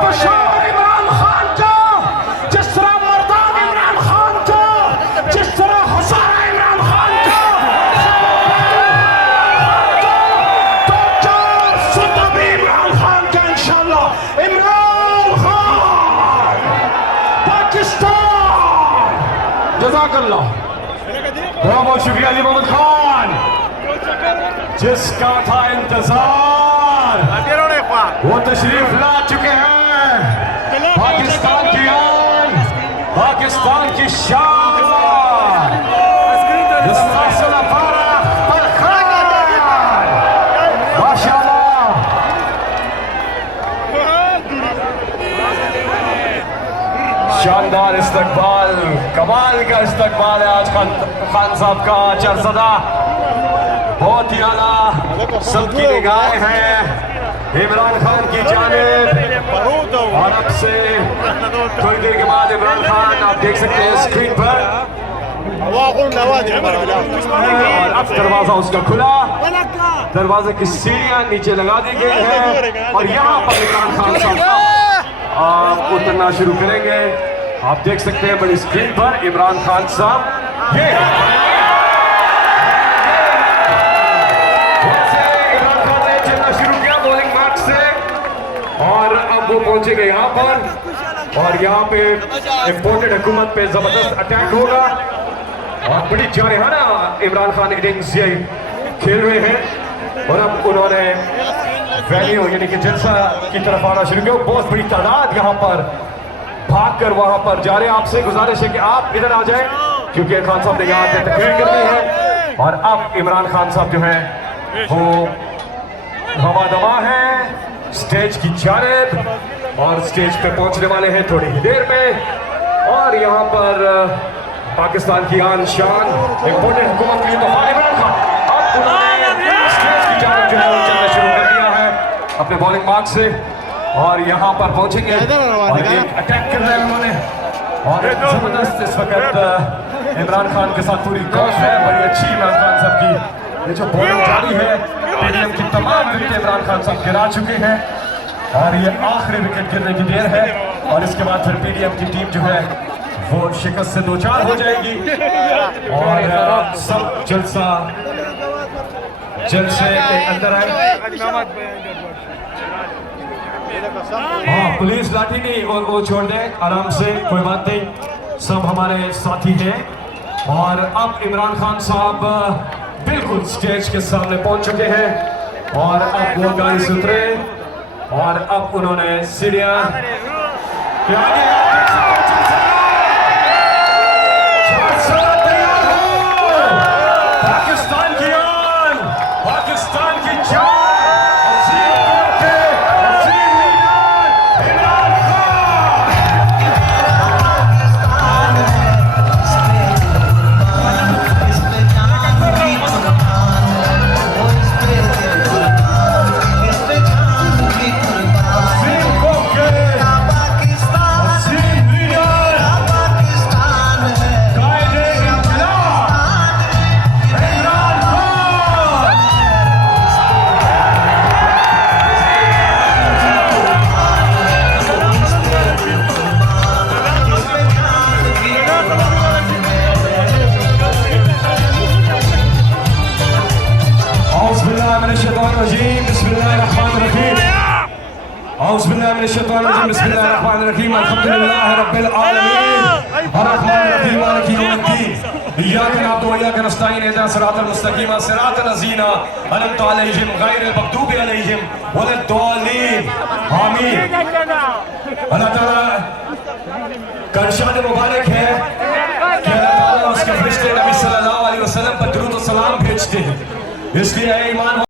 खुशार इमरान खान का, जिस तरह मर्दान इमरान खान का, जिस तरह हुसारा इमरान खान का, तो 400 भी इमरान खान का इंशाल्लाह। इमरान खान पाकिस्तान। जज़ाकल्लाह। बहुत बहुत शुक्रिया अली मोहम्मद खान, जिसका था इंतजार वो तशरीफ ला चुके हैं। पाकिस्तान की आन, पाकिस्तान की शान, माशाअल्लाह। शानदार इस्तकबाल, कमाल का इस्तकबाल है आज खान साहब का। चरसदा बहुत ही आला, सबकी निगाहें हैं इमरान खान की जानिब। और अब से थोड़ी देर के बाद इमरान खान आप देख सकते हैं स्क्रीन पर, और अब दरवाजा उसका खुला, दरवाजे की सीढ़ियां नीचे लगा दी गई हैं और यहाँ पर इमरान खान साहब उतरना शुरू करेंगे। आप देख सकते हैं बड़ी स्क्रीन पर इमरान खान साहब, ये और अब वो पहुंचेंगे यहाँ पर, और यहाँ पे इम्पोर्टेड हुकूमत पे जबरदस्त अटैक होगा। और बड़ी जानिहाना इमरान खान इनिंग्स ये खेल रहे हैं। और अब उन्होंने वैल्यू यानी कि जलसा की तरफ आना शुरू किया। बहुत बड़ी तादाद यहाँ पर भाग कर वहां पर जा रहे हैं। आपसे गुजारिश है कि आप इधर आ जाएं, क्योंकि खान साहब ने यहाँ पे तकरीर करनी है। और अब इमरान खान साहब जो है वो हवा दवा है स्टेज की जानिब, और स्टेज पे पहुंचने वाले हैं थोड़ी ही देर में। और यहाँ पर पाकिस्तान की आन शान इम्पोर्टेड हुकूमत के लिए तोहफा इमरान खान अब उन्होंने स्टेज की जानिब जो है वो चलना शुरू कर दिया है अपने बॉलिंग मार्क से, और यहाँ पर पहुंचेंगे और एक अटैक कर रहे हैं उन्होंने। और जबरदस्त इस वक्त इमरान खान के साथ पूरी कौश है, बड़ी अच्छी इमरान खान साहब की ये जो बॉलिंग जारी है। पीडीएम की तमाम विकेट इमरान खान साहब गिरा चुके हैं, और ये आखिरी विकेट गिरने की देर है। और इसके बाद फिर पीडीएम की टीम जो है वो शिकस्त से 2-4 हो जाएगी। और सब जलसे के अंदर आए। हाँ, पुलिस लाठी नहीं, वो छोड़ दें आराम से, कोई बात नहीं, सब हमारे साथी हैं। और अब इमरान खान साहब बिल्कुल स्टेज के सामने पहुंच चुके हैं, और अब वो गाड़ी से उतरे, और अब उन्होंने सीढ़ियां पाकिस्तान की आन, पाकिस्तान की जान, बिस्मिल्लाहिर्रहमानिर्रहीम, अल्हम्दुलिल्लाह रब्बिल आलमीन, अर्रहमानिर्रहीम, मालिकि यौमिद्दीन, इय्याका नअबुदु व इय्याका नस्तईन, इहदिना सिरातल मुस्तकीम, सिरातल लज़ीना अनअमता अलैहिम गैरिल मग़दूबि अलैहिम वलद्दालीन, आमीन। अल्लाह ताला का इरशाद मुबारक है कि अल्लाह ताला उसके फरिश्ते नबी सल्लल्लाहु अलैहि वसल्लम पर दुरूद और सलाम भेजते हैं। इसलिए ईमान